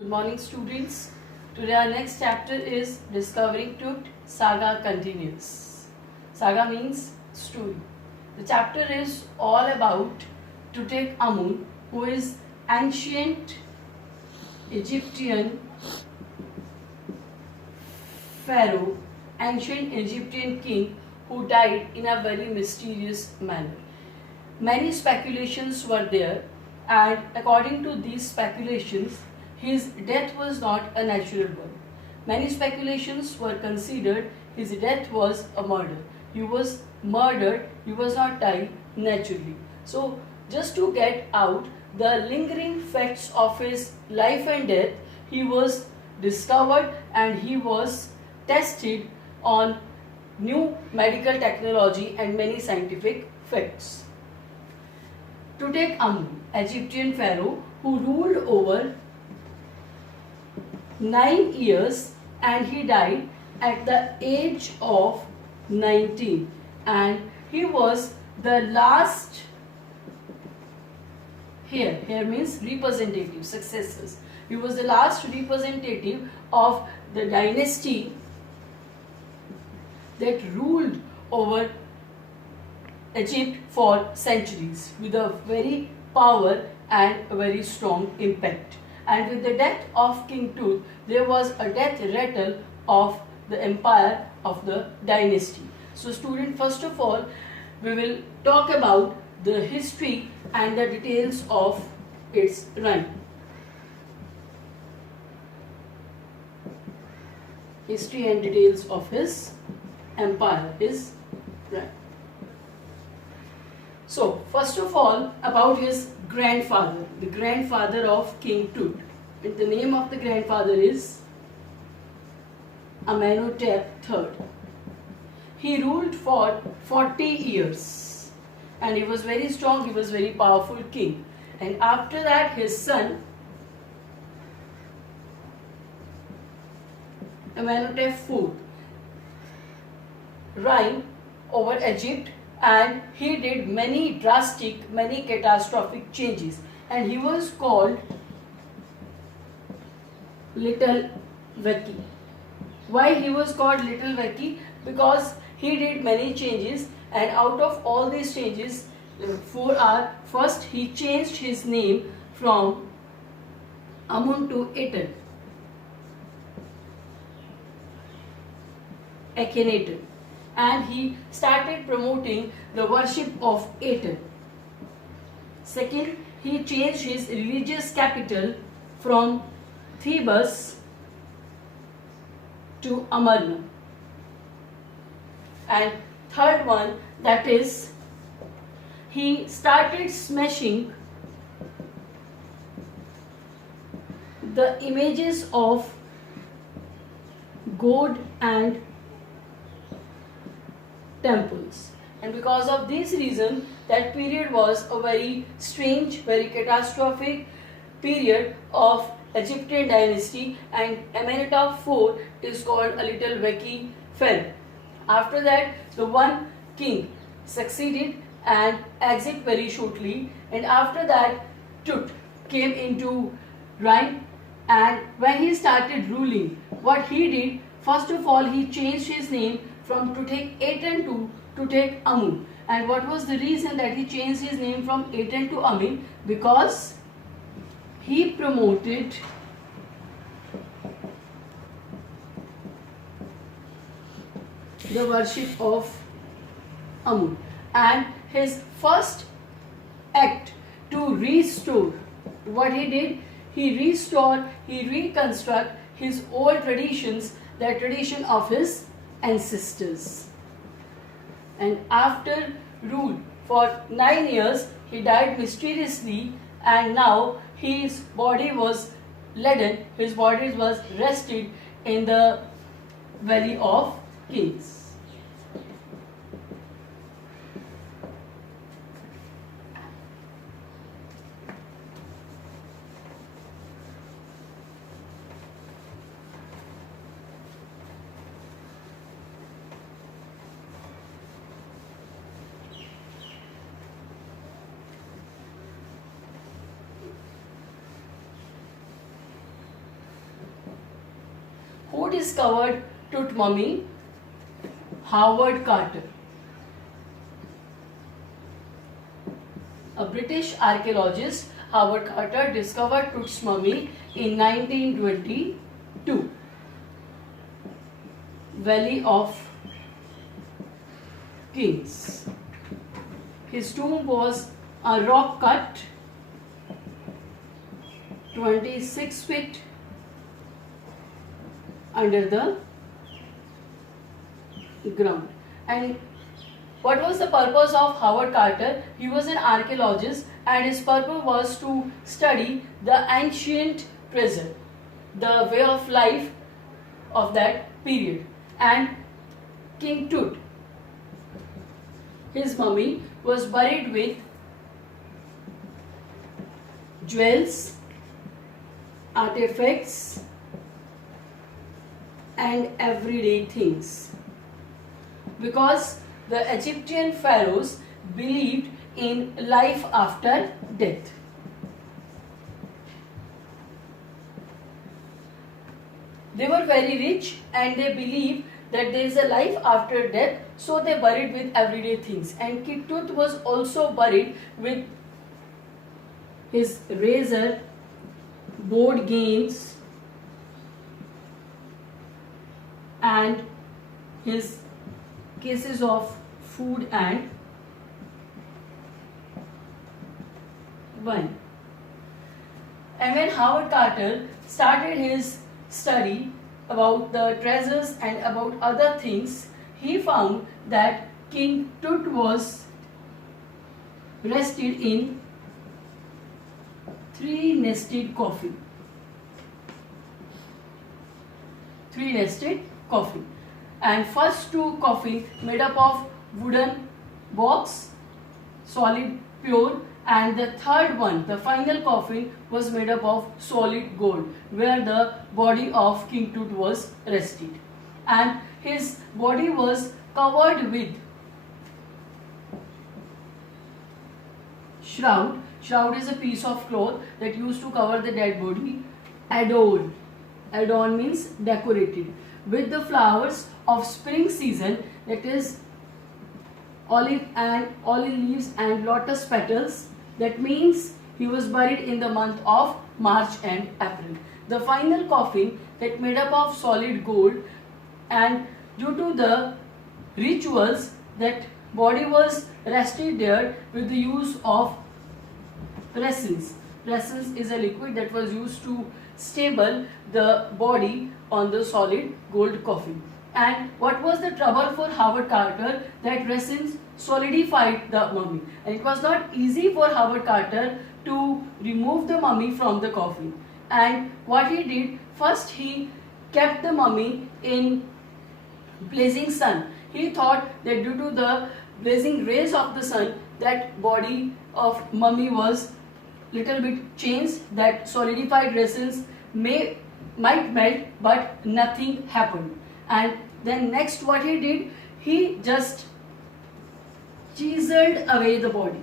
Good morning, students. Today our next chapter is Discovering Tut. Saga continues. Saga means story. The chapter is all about Tutankhamun, who is ancient Egyptian pharaoh, ancient Egyptian king who died in a very mysterious manner. Many speculations were there, and according to these speculations, his death was not a natural one. Many speculations were considered his death was a murder. He was murdered, he was not died naturally. So, just to get out the lingering facts of his life and death, he was discovered and he was tested on new medical technology and many scientific facts. Tutankhamun, Egyptian pharaoh who ruled over 9 years and he died at the age of 19, and he was the last, here means representative, successors. He was the last representative of the dynasty that ruled over Egypt for centuries with a very power and a very strong impact. And with the death of King Tut, there was a death rattle of the empire of the dynasty. So student, first of all, we will talk about the history and the details of its reign. History and details of his empire, his reign. So, first of all, about his grandfather, the grandfather of King Tut. And the name of the grandfather is Amenhotep III. He ruled for 40 years and he was very strong, he was very powerful king. And after that, his son Amenhotep IV reigned over Egypt, and he did many drastic, many catastrophic changes, and he was called Little Vaki. Why he was called Little Vaki? Because he did many changes, and out of all these changes, four are: first, he changed his name from Amun to Aten, Akhenaten, and he started promoting the worship of Aten. Second, he changed his religious capital from Thebes to Amarna. And third one, that is, he started smashing the images of god and temples. And because of this reason, that period was a very strange, very catastrophic period of Egyptian dynasty, and Amenhotep IV is called a Little Vaki pharaoh. After that, the one king succeeded and exit very shortly, and after that Tut came into reign, and when he started ruling, what he did, first of all, he changed his name from Tutankhaten to Tutankhamun. And what was the reason that he changed his name from Aten to Amun? Because he promoted the worship of Amun. And his first act to restore, what he did, he restored, he reconstruct his old traditions, the tradition of his ancestors. And after rule for 9 years, he died mysteriously, and now his body was laden, his body was rested in the Valley of Kings. Who discovered Tut mummy? Howard Carter. A British archaeologist, Howard Carter, discovered Tut's mummy in 1922. Valley of Kings. His tomb was a rock cut 26 feet under the ground. And what was the purpose of Howard Carter? He was an archaeologist and his purpose was to study the ancient prison, the way of life of that period. And King Tut, his mummy, was buried with jewels, artifacts and everyday things, because the Egyptian pharaohs believed in life after death. They were very rich and they believed that there is a life after death, so they buried with everyday things. And King Tut was also buried with his razor, board games and his cases of food and wine. And when Howard Carter started his study about the treasures and about other things, he found that King Tut was rested in 3-nested coffin. 3-nested coffin. And first 2 coffins made up of wooden box, solid pure, and the third one, the final coffin, was made up of solid gold, where the body of King Tut was rested. And his body was covered with shroud. Shroud is a piece of cloth that used to cover the dead body. Adorned. Adorned means decorated with the flowers of spring season, that is olive leaves and lotus petals. That means he was buried in the month of March and April. The final coffin that made up of solid gold, and due to the rituals, that body was rested there with the use of resins. Resins is a liquid that was used to stable the body on the solid gold coffin. And what was the trouble for Howard Carter? That resins solidified the mummy, and it was not easy for Howard Carter to remove the mummy from the coffin. And what he did, first he kept the mummy in blazing sun. He thought that due to the blazing rays of the sun, that body of mummy was little bit changed, that solidified resins might melt, but nothing happened. And then next what he did, he just chiseled away the body,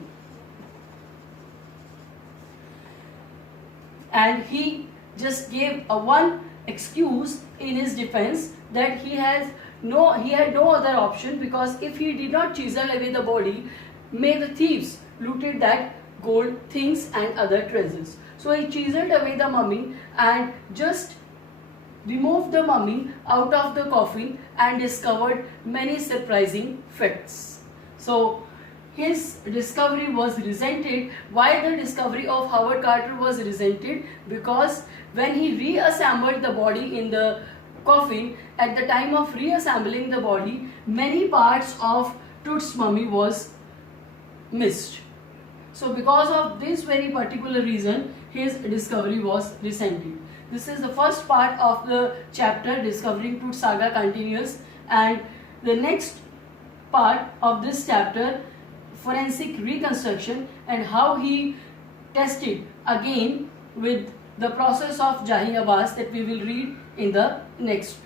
and he just gave a one excuse in his defense, that he had no other option, because if he did not chisel away the body, may the thieves looted that gold things and other treasures. So he chiseled away the mummy and just removed the mummy out of the coffin and discovered many surprising facts. So his discovery was resented. Why the discovery of Howard Carter was resented? Because when he reassembled the body in the coffin, at the time of reassembling the body, many parts of Tut's mummy was missed. So because of this very particular reason, his discovery was resented. This is the first part of the chapter. Discovering Tut saga continues, and the next part of this chapter, forensic reconstruction, and how he tested again with the process of Jahi Abbas, that we will read in the next